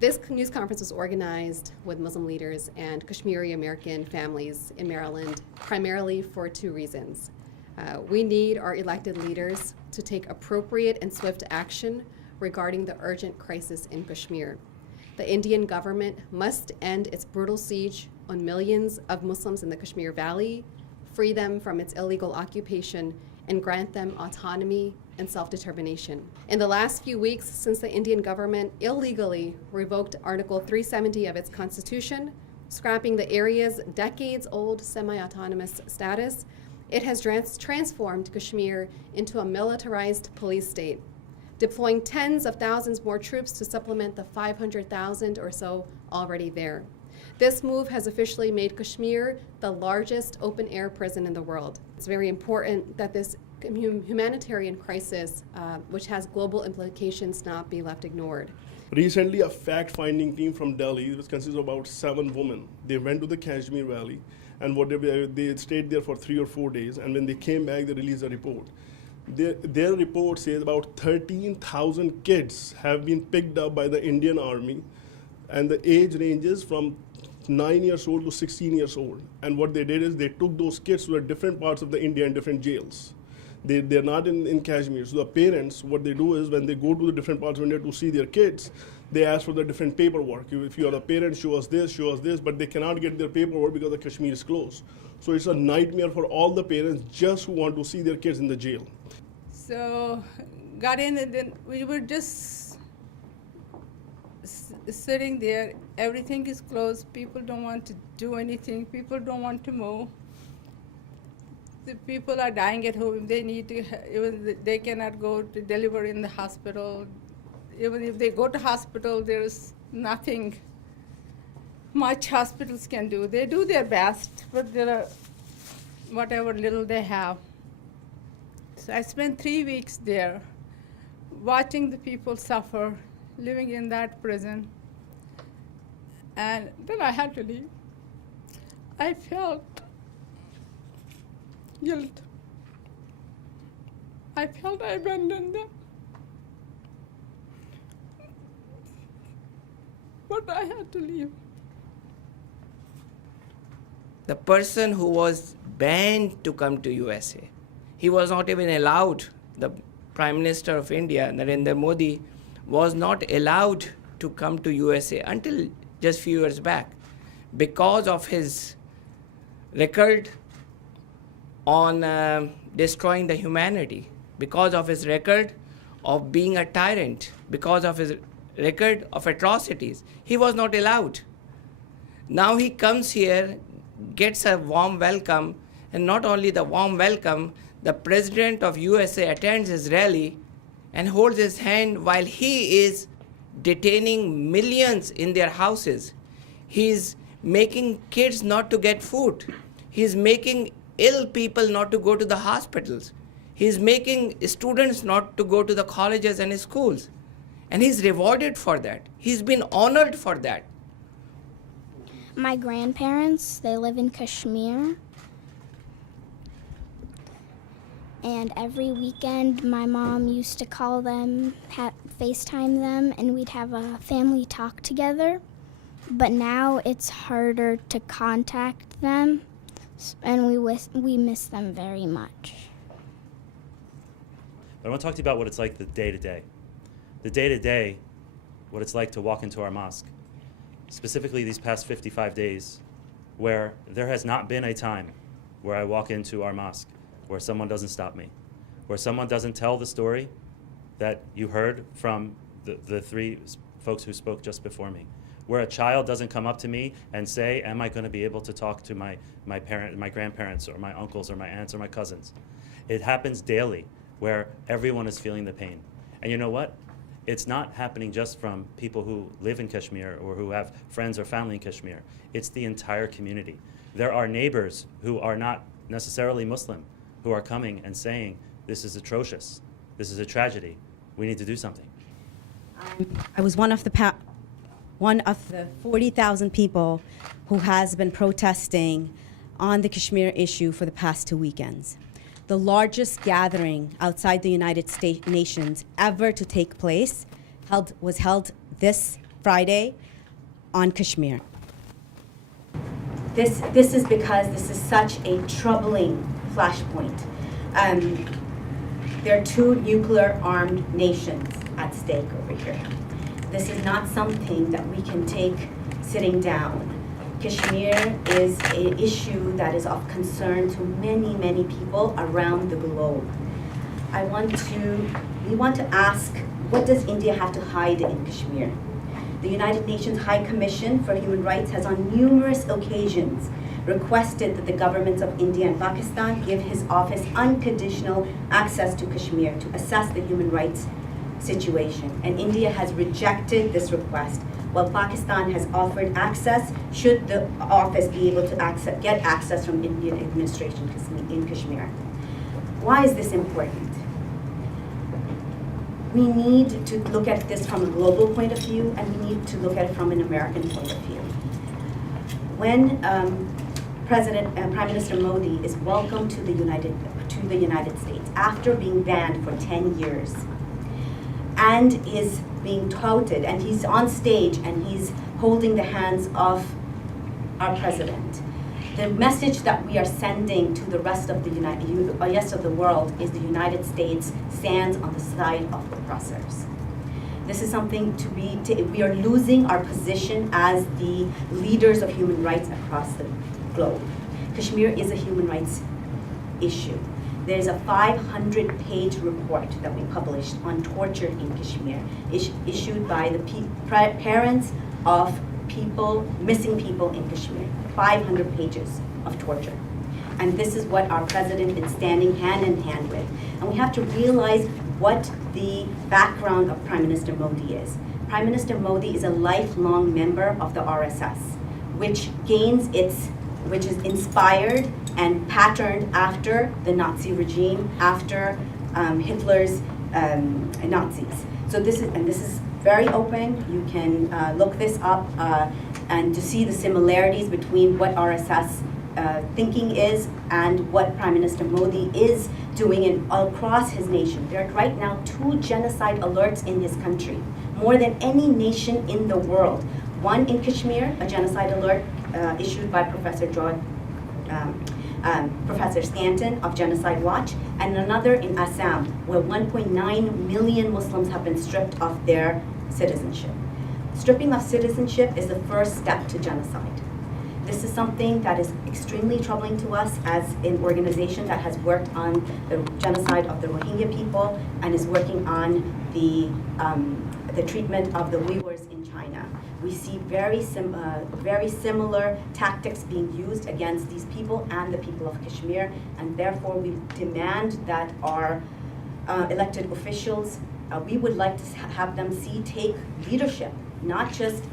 This news conference was organized with Muslim leaders and Kashmiri American families in Maryland, primarily for two reasons. We need our elected leaders to take appropriate and swift action regarding the urgent crisis in Kashmir. The Indian government must end its brutal siege on millions of Muslims in the Kashmir Valley, free them from its illegal occupation, and grant them autonomy and self-determination. In the last few weeks, since the Indian government illegally revoked Article 370 of its constitution, scrapping the area's decades-old semi-autonomous status, it has transformed Kashmir into a militarized police state, deploying tens of thousands more troops to supplement the 500,000 or so already there. This move has officially made Kashmir the largest open-air prison in the world. It's very important that this humanitarian crisis, which has global implications, not be left ignored. Recently, a fact-finding team from Delhi, which consists of about 7 women, they went to the Kashmir Valley, and they stayed there for 3 or 4 days, and when they came back, they released a report. Their report says about 13,000 kids have been picked up by the Indian Army, and the age ranges from 9 years old to 16 years old. And what they did is they took those kids to the different parts of the India and different jails. They're not in Kashmir. So the parents, what they do is when they go to the different parts of India to see their kids, they ask for the different paperwork. If you are a parent, show us this, but they cannot get their paperwork because the Kashmir is closed. So it's a nightmare for all the parents just who want to see their kids in the jail. So got in, and then we were just sitting there. Everything is closed. People don't want to do anything. People don't want to move. The people are dying at home. They need to, even they cannot go to deliver in the hospital. Even if they go to hospital, there's nothing much hospitals can do. They do their best, but there are whatever little they have. So I spent 3 weeks there, watching the people suffer, living in that prison. And then I had to leave. I felt guilt. I felt I abandoned them. But I had to leave. The person who was banned to come to USA, he was not even allowed. The Prime Minister of India, Narendra Modi, was not allowed to come to USA until just few years back because of his record on destroying the humanity, because of his record of being a tyrant, because of his record of atrocities. He was not allowed. Now he comes here, gets a warm welcome, and not only the warm welcome, the President of USA attends his rally and holds his hand while he is detaining millions in their houses. He's making kids not to get food. He's making ill people not to go to the hospitals. He's making students not to go to the colleges and schools. And he's rewarded for that. He's been honored for that. My grandparents, they live in Kashmir. And every weekend, my mom used to call them, FaceTime them, and we'd have a family talk together. But now it's harder to contact them, and we miss them very much. I want to talk to you about what it's like the day-to-day. The day-to-day, what it's like to walk into our mosque. Specifically these past 55 days, where there has not been a time where I walk into our mosque where someone doesn't stop me, where someone doesn't tell the story that you heard from the 3 folks who spoke just before me, where a child doesn't come up to me and say, am I going to be able to talk to my grandparents or my uncles or my aunts or my cousins? It happens daily where everyone is feeling the pain. And you know what? It's not happening just from people who live in Kashmir or who have friends or family in Kashmir. It's the entire community. There are neighbors who are not necessarily Muslim who are coming and saying, this is atrocious, this is a tragedy, we need to do something. I was one of the 40,000 people who has been protesting on the Kashmir issue for the past 2 weekends. The largest gathering outside the United Nations ever to take place was held this Friday on Kashmir. This is because this is such a troubling flashpoint. There are two nuclear-armed nations at stake over here. This is not something that we can take sitting down. Kashmir is an issue that is of concern to many, many people around the globe. We want to ask, what does India have to hide in Kashmir? The United Nations High Commission for Human Rights has on numerous occasions requested that the governments of India and Pakistan give his office unconditional access to Kashmir to assess the human rights situation. And India has rejected this request, while Pakistan has offered access should the office be able to get access from Indian administration in Kashmir. Why is this important? We need to look at this from a global point of view, and we need to look at it from an American point of view. When Prime Minister Modi is welcomed to the United States after being banned for 10 years, and is being touted, and he's on stage and he's holding the hands of our president, the message that we are sending to the rest of the world is the United States stands on the side of oppressors. This is something we are losing our position as the leaders of human rights across the globe. Kashmir is a human rights issue. There's a 500-page report that we published on torture in Kashmir, issued by the parents of missing people in Kashmir. 500 pages of torture. And this is what our president is standing hand in hand with. And we have to realize what the background of Prime Minister Modi is. Prime Minister Modi is a lifelong member of the RSS, which is inspired and patterned after the Nazi regime, after Hitler's Nazis. So this is very open. You can look this up and to see the similarities between what RSS thinking is and what Prime Minister Modi is doing across his nation. There are right now 2 genocide alerts in his country, more than any nation in the world. One in Kashmir, a genocide alert issued by Professor Stanton of Genocide Watch, and another in Assam, where 1.9 million Muslims have been stripped of their citizenship. Stripping of citizenship is the first step to genocide. This is something that is extremely troubling to us as an organization that has worked on the genocide of the Rohingya people and is working on the treatment of the Uyghurs in China. We see very similar tactics being used against these people and the people of Kashmir, and therefore we demand that our elected officials, we would like to have them take leadership, not just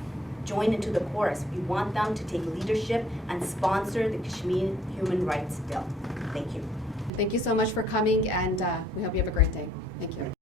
join into the chorus. We want them to take leadership and sponsor the Kashmir Human Rights Bill. Thank you. Thank you so much for coming, and we hope you have a great day. Thank you.